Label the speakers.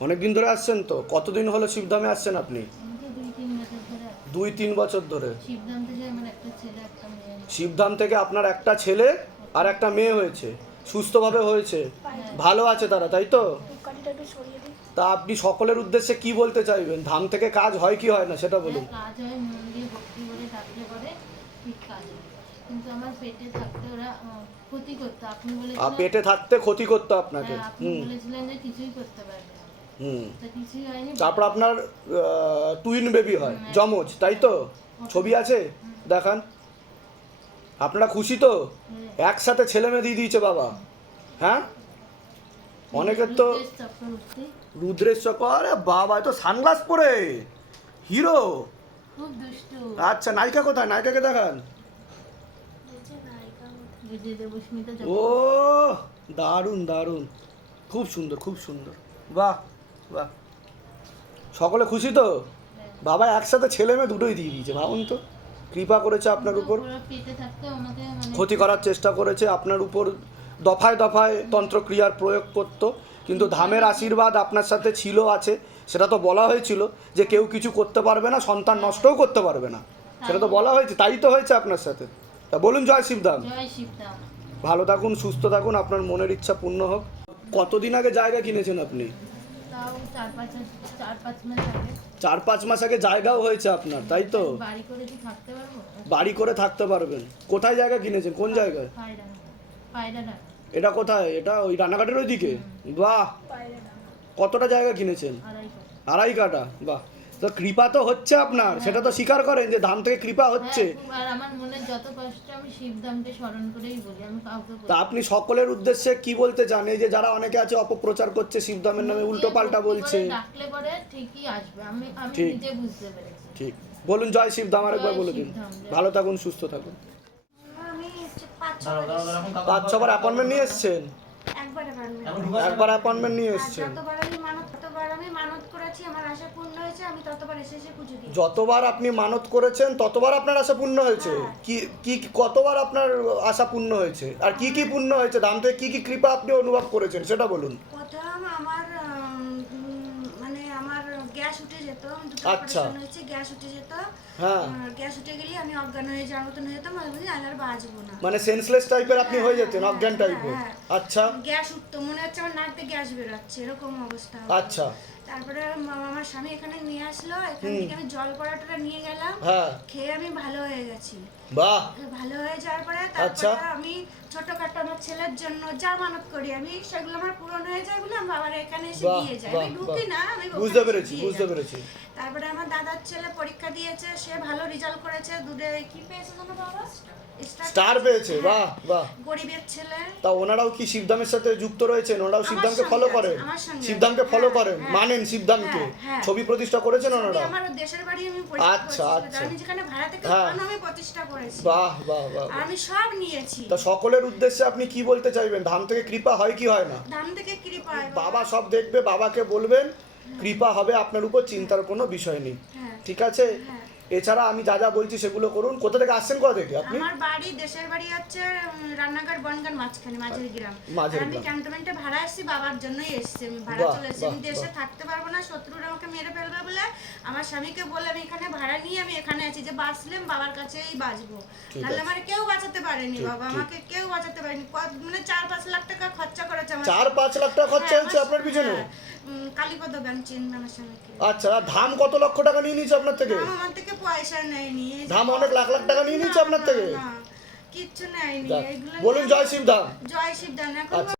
Speaker 1: অনেক দিন ধরে আসছেন তো? কতদিন হলো শিবধামে আসছেন আপনি?
Speaker 2: দুই তিন বছর ধরে শিবধাম থেকে
Speaker 1: আপনার একটা ছেলে আর একটা মেয়ে হয়েছে। সুস্থভাবে হয়েছে। ভালো আছে তারা তাই তো? তা আপনি সকলের উদ্দেশ্যে কি বলতে চাইবেন? ধাম থেকে কাজ হয় কি হয় না সেটা বলুন।
Speaker 2: হ্যাঁ, আমার পেটে থাকতে ক্ষতি করতো।
Speaker 1: আর পেটে থাকতে ক্ষতি করতো আপনাকে।
Speaker 2: হ্যাঁ, আপনি
Speaker 1: হুম।
Speaker 2: বলেছিলেন যে কিছুই করতে পারবে
Speaker 1: হুম। তারপর আপনার টুইন বেবি হয় যমজ তাই তো? ছবি আছে? দেখান। আপনারা খুশি তো। একসাথে ছেলে মেয়ে দিয়ে দিয়েছে বাবা। হ্যাঁ? অনেকের তো
Speaker 2: রুদ্রেশ
Speaker 1: চকর বাবা তো সানগ্লাস পরে। হিরো। আচ্ছা নায়িকা কোথায়? নায়িকাকে দেখান। ও দারুণ দারুণ। খুব সুন্দর খুব সুন্দর। বাহ। বাহ। সকলে খুশি তো? বাবা একসাথে ছেলে মেয়ে দুটোই দিয়ে দিয়েছে ভাবুন তো। কৃপা করেছে আপনার উপর।
Speaker 2: মানে
Speaker 1: ক্ষতি করার চেষ্টা করেছে আপনার উপর দফায় দফায় তন্ত্রক্রিয়ার প্রয়োগ করত। কিন্তু ধামের আশীর্বাদ আপনার সাথে ছিল আছে। সেটা তো বলা হয়েছিল যে কেউ কিছু করতে পারবে না সন্তান নষ্টও করতে পারবে না। সেটা তো বলা হয়েছে তাই তো হয়েছে আপনার সাথে। তা বলুন জয় শিবধাম ভালো থাকুন সুস্থ থাকুন আপনার মনের ইচ্ছা পূর্ণ হোক। কতদিন আগে জায়গা কিনেছেন আপনি?
Speaker 2: তাও চার পাঁচ চার পাঁচ মাস আগে।
Speaker 1: চার পাঁচ মাস আগে জায়গাও হয়েছে আপনার তাই তো?
Speaker 2: বাড়ি করে কি থাকতে পারব?
Speaker 1: বাড়ি করে থাকতে পারবেন। কোথায় জায়গা কিনেছেন? কোন জায়গায় এটা কোথায়? এটা ওই রানাঘাটের ওই দিকে বাহ! কতটা জায়গা কিনেছেন?
Speaker 2: আড়াই
Speaker 1: কাটা বাহ! তো কৃপা তো হচ্ছে আপনার সেটা তো স্বীকার করেন যে ধাম থেকে কৃপা হচ্ছে।
Speaker 2: হ্যাঁ, আর আমার মনে যত কষ্ট আমি শিবধামকে স্মরণ করেই বলি আমি কাউকে বলি
Speaker 1: তা আপনি সকলের উদ্দেশ্যে কি বলতে চান? এই যে যারা অনেকে আছে অপপ্রচার করছে শিবধামের নামে উল্টো পাল্টা
Speaker 2: করে
Speaker 1: বলছে।
Speaker 2: ডাকলে পরে ঠিকই আসবে আমি আমি
Speaker 1: ঠিক।
Speaker 2: নিজে বুঝতে পেরেছি।
Speaker 1: ঠিক। বলুন জয় শিবধাম আরেকবার
Speaker 2: জয়
Speaker 1: বলে দিন।
Speaker 2: শিবধাম, জয়।
Speaker 1: ভালো থাকুন সুস্থ থাকুন।
Speaker 3: আমি হচ্ছে পাঁচ ছবার এসেছি।
Speaker 1: পাঁচ ছবার অ্যাপয়েন্টমেন্ট নিয়ে এসছেন?
Speaker 3: একবার
Speaker 1: অ্যাপয়েন্টমেন্ট নিয়ে এসছেন।
Speaker 3: যতবার আমি মানত আমার আশা পূর্ণ হয়েছে আমি ততবার এসে এসে পুজো দিই
Speaker 1: যতবার আপনি মানত করেছেন ততবার আপনার আশা পূর্ণ হয়েছে?
Speaker 3: হ্যাঁ।
Speaker 1: কি কি কতবার আপনার আশা পূর্ণ হয়েছে? আর কি কি পূর্ণ হয়েছে? ধাম থেকে কি কি কৃপা আপনি অনুভব করেছেন সেটা বলুন।
Speaker 3: প্রথম আমার মানে আমার গ্যাস উঠে যেত
Speaker 1: আচ্ছা।
Speaker 3: হয়েছে গ্যাস উঠে যেত।
Speaker 1: হ্যাঁ।
Speaker 3: গ্যাস উঠে গেলে আমি অজ্ঞান হয়ে যাওয়ার মতন হয়ে যেতাম আমি আর বাঁচবো না।
Speaker 1: মানে সেন্সলেস টাইপের আপনি হয়ে যেতেন অজ্ঞান টাইপের
Speaker 3: হ্যাঁ।
Speaker 1: আচ্ছা।
Speaker 3: গ্যাস উঠতো মনে হচ্ছে আমার নাক দিয়ে গ্যাস বেরোচ্ছে এরকম অবস্থা।
Speaker 1: আচ্ছা।
Speaker 3: তারপরে আমার স্বামী এখানে নিয়ে আসলো এখান থেকে আমি জল পড়াটা নিয়ে গেলাম
Speaker 1: হ্যাঁ।
Speaker 3: খেয়ে আমি ভালো হয়ে গেছি।
Speaker 1: বাহ!
Speaker 3: ভালো হয়ে যাওয়ার পরে
Speaker 1: আচ্ছা।
Speaker 3: তারপরে আমি ছোটখাটো আমার ছেলের জন্য যা মানত করি আমি সেগুলো আমার পূরণ হয়ে যায় বলে আমি বাবার এখানে এসে দিয়ে যাই আমি ঢুকি না আমি
Speaker 1: বুঝতে পেরেছি বুঝতে পেরেছি।
Speaker 3: তারপরে আমার দাদার ছেলে পরীক্ষা দিয়েছে সে ভালো রেজাল্ট করেছে দুধে কি পেয়েছে জানো বাবা?
Speaker 1: স্টার পেয়েছে বাহ বাহ।
Speaker 3: গরিবের ছেলে।
Speaker 1: তা ওনারাও কি শিবধামের সাথে যুক্ত রয়েছেন? ওনারাও
Speaker 3: সঙ্গে
Speaker 1: ফলো করেন? শিবধামকে
Speaker 3: আছে।
Speaker 1: ফলো
Speaker 3: হ্যাঁ,
Speaker 1: করেন?
Speaker 3: হ্যাঁ।
Speaker 1: মানেন শিবধামকে
Speaker 3: হ্যাঁ, হ্যাঁ।
Speaker 1: ছবি প্রতিষ্ঠা করেছেন ওনারা?
Speaker 3: আমার দেশের বাড়ি আমি
Speaker 1: আচ্ছা,
Speaker 3: আচ্ছা। আমি যেখানে ভাড়া থেকে
Speaker 1: হ্যাঁ।
Speaker 3: আমি প্রতিষ্ঠা করেছি।
Speaker 1: বাহ বাহ বাহ
Speaker 3: আমি সব নিয়েছি।
Speaker 1: তা সকলের উদ্দেশ্যে আপনি কি বলতে চাইবেন? ধাম থেকে কৃপা হয় কি হয় না?
Speaker 3: ধাম থেকে কৃপায়
Speaker 1: বাবা সব দেখবে বাবাকে বলবেন কৃপা হবে আপনার উপর চিন্তার কোনো বিষয় নেই।
Speaker 3: হ্যাঁ।
Speaker 1: ঠিক আছে?
Speaker 3: হ্যাঁ।
Speaker 1: এছাড়া আমি যা যা বলছি সেগুলো করুন। কোথা থেকে আসছেন কোথা থেকে? আপনি?
Speaker 3: আমার বাড়ি দেশের বাড়ি হচ্ছে রান্নাঘাট বনগান মাঝখানে মাঝের গ্রাম।
Speaker 1: মাঝের
Speaker 3: আমি
Speaker 1: গ্রাম।
Speaker 3: ক্যান্টনমেন্টে ভাড়া এসেছি বাবার জন্যই এসেছি আমি। ভাড়া চলে এসেছি আমি দেশে থাকতে পারব না শত্রুরা আমাকে মেরে ফেলবে বলে আমার স্বামীকে বলে আমি এখানে ভাড়া নিয়ে আমি এখানে আছি যে বাঁচলাম বাবার কাছেই বাঁচবো।
Speaker 1: তাহলে
Speaker 3: আমার কেউ বাঁচাতে পারেনি বাবা আমাকে কেউ বাঁচাতে পারেনি। মানে চার পাঁচ লাখ টাকা খরচা করেছে আমার
Speaker 1: চার পাঁচ লাখ টাকা খরচা
Speaker 3: হ্যাঁ,
Speaker 1: হচ্ছে
Speaker 3: আমার-
Speaker 1: আপনার পিছনে?
Speaker 3: হ্যাঁ, কালীপদ ব্যাংক চিনবে আমার
Speaker 1: আচ্ছা আর ধাম কত লক্ষ টাকা নিয়ে নিয়েছে আপনার থেকে?
Speaker 3: ধাম আমার থেকে পয়সা নেয়নি।
Speaker 1: ধাম অনেক লাখ লাখ টাকা নিয়ে নিয়েছে আপনার থেকে?
Speaker 3: কিচ্ছু নেয়নি।
Speaker 1: বলুন
Speaker 3: জয়
Speaker 1: জয় শিবধাম।
Speaker 3: জয় শিবদান এখন
Speaker 1: আচ্ছা।